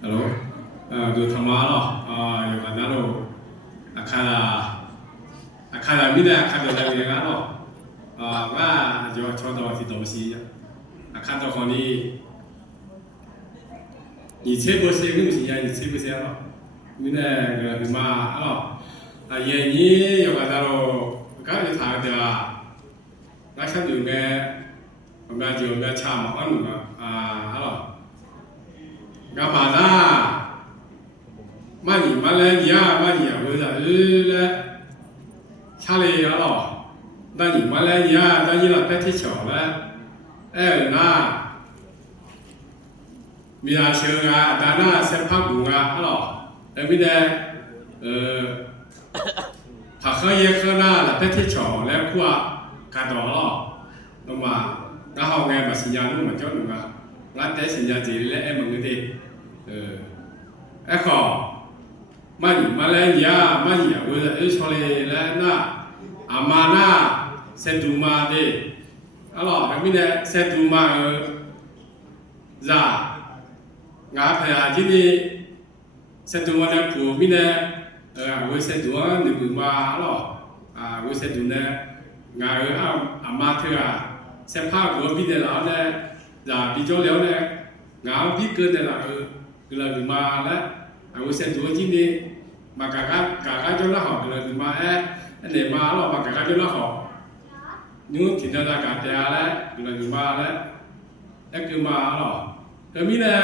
Hello. Do Tamara. You can know. Akada Mida Akada Lavigano. You are told about the Domsi. Akada Honi. 你切不切东西呀？你切不切了？你那个什么啊？也你有个那喽，刚才谈的啊，那像有个我们就个茶嘛，安个咯，干嘛呢？嘛你嘛来呀，嘛你或者嘞，下来呀咯，那你嘛来呀，那你了白天巧了，哎那。มีอาเชิงดานาเซพักบุงอะล่ะแต่มีแต่ถ้าเคยเยอะหน้าแล้วไปที่จ่อแล้วคั่วกาดอล่ะลงมาก็เฮาไงมาสัญญาณนู่นมาจ้อนู่นอ่ะรัดได้สัญญาณจีแล้วไอ้มึงดิไอ้ขอมาแล้วยามาหยาเวลาชอเลแล้วน่ะอามาน่ะเซตุมาดิอะล่ะแต่มีแต่เซตุมาจ้างาพยาที่นี่เสตุวันนั้นผู้มีเนี่ยเวเสตุวันหนึ่งมาหรอเวเสตุเนี่ยงาอามาเถอะเสพาหัวมีเนี่ยแล้วเนี่ยจากปีโจแล้วเนี่ยงาพิเกินเนี่ยละก็เลยมาแล้วเวเสตุที่นี่มากากจนละหอกเลยมาเนี่ยมาหรอมากากจนละหอกนู้นถิ่นดากาเตียแล้วก็เลยมาแล้วคือมาหรอก็มีเนี่ย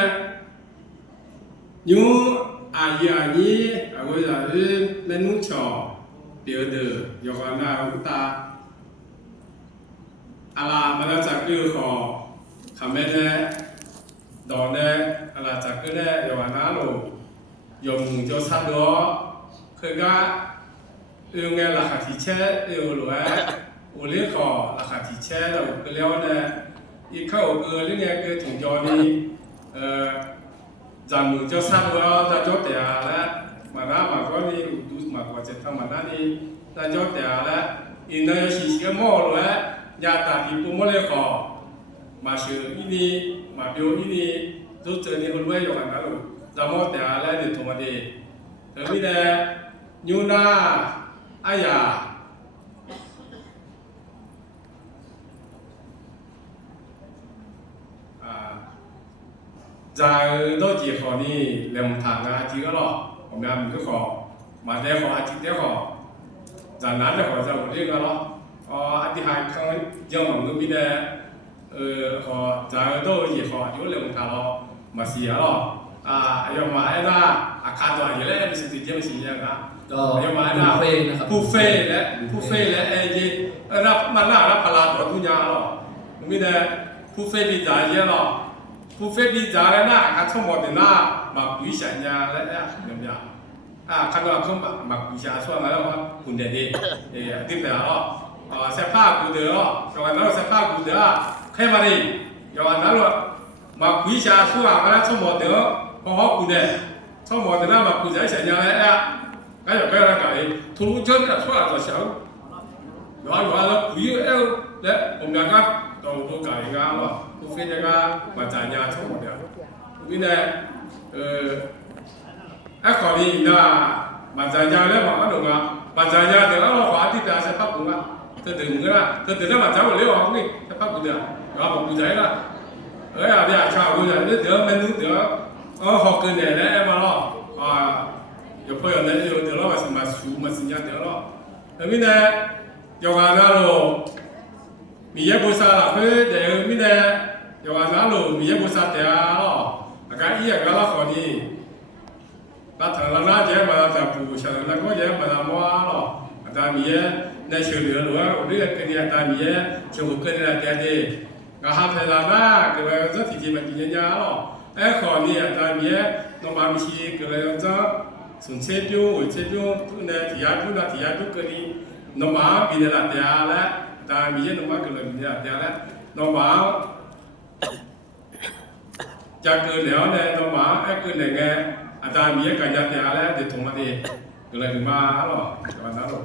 ยูอาญานี้เอาไว้จะเล่นนุ่งชอเดี๋ยวอยู่กันหน้าอุตาอะไรมาจากคือขอคำเนี่ยดอนเนี่ยอะไรจากคือเนี่ยอยู่กันหน้าโลยมมุงจะสัตว์ด้วยคือก็เงินราคาที่เช่อยู่หรือว่าอุลิขอราคาที่เช่เราคือเลี้ยวเนี่ยอีกเข้าคือเรื่องเนี่ยคือถุงจอนี้จำมือเจ้าสัตว์ว่าจะจดแต่ละมาหน้ามาก็นี่ดูมากว่าจะทำมาหน้านี่จะจดแต่ละอินเดียสิ่งที่มอลเลยยาตาที่ปุ่มเลยขอมาเชื่ออินี่มาเบียวอินี่ทุกเจอนี่คนรวยอยู่กันนะลูกจะมอแต่ละเดี๋ยวตัวมาดีแต่ไม่ได้ยูน่าอายา在多几号呢，两堂啊几个咯，我们每个号，马代号啊几代号，在哪代号在我这个咯，啊啲还看ยัง我们边的号在多几号有两堂咯，嘛是啊咯，要มาไอ้น่ะอาคารตัวใหญ่แล้วมีสิ่งที่ยังสิ่งยังนะ要มาไอ้น่ะผู้เฟ่และไอ้ยี่รับมันน่ะรับพลาตัวทุนยา咯มีแต่ผู้เฟ่ปีจ่ายเยอะ咯ผู้เฟดีจาแล้วนะการทั้งหมดเนี่ยนะมาวิชาญาและเนี่ยเนี่ยคันว่าเขามาวิชาส่วนมาแล้วว่าคุณเด็ดดีที่เป็นอะไรเสื้อผ้ากูเดือดอย่างนั้นเสื้อผ้ากูเดือดแค่มาดิอย่างนั้นมาวิชาส่วนมาแล้วทั้งหมดเดือดพอเขากูเด็ดทั้งหมดเนี่ยมาวิชาสัญญาแล้วเนี่ยก็อย่างไรกันทุกเจ้าเนี่ยส่วนตัวเช้าอย่างแล้วคุยแล้วผมอยากก็ตัวไก่งา咯ผู้เฟจะก็มาจ่ายยาทั้งหมดเนี่ยวิเนี่ยไอ้ข้อนี้นะมาจ่ายยาแล้วบอกว่าหนูมาจ่ายยาเดี๋ยวเราขอที่จะใช้พักกูนะเธอถึงก็ได้เธอถึงได้มาจ่ายหมดเลยอ๋อนี่ใช้พักกูเดี๋ยวเราบอกกูจ่ายละเดี๋ยวชาวกูจ่ายเดี๋ยวมันเดี๋ยวหอกเกินเนี่ยแล้วมาล่อเดี๋ยวพออย่างนั้นเดี๋ยวเรามาสูมาสัญญาเดี๋ยวเราแล้ววิเนี่ยอย่างนั้นเรามีเยอะบุษราเพื่อเดี๋ยวมีเนี่ยอย่างนั้นเรามีเยอะบุษราเดี๋ยวอาการอีกแล้วข้อนี้รัฐเราหน้าเจ้ามาจากผู้ชนะแล้วก็เจ้ามาจากมัวหรออาจารย์มีในเชิงเหนือหรือว่าเรื่องกันเนี่ยอาจารย์มีเชิงหุบกันเนี่ยแต่เด็กก็หาเพลาหน้าก็เลยจะที่จะมากินยาหรอไอ้ข้อนี้อาจารย์มีน้องมามีชีก็เลยจะส่งเช็ดยูทุกเนี่ยที่ยาทุกนะที่ยาทุกคนนี้น้องมาบินละเดียแล้วแต่มีน้องมาก็เลยบินละเดียแล้วน้องมาจะเกิดแล้วเนี่ยน้องมาไอ้เกิดเนี่ยอาจารย์มีกันยาเดียแล้วเดี๋ยวตรงมาดีก็เลยมาหรอวันนั้นหรอ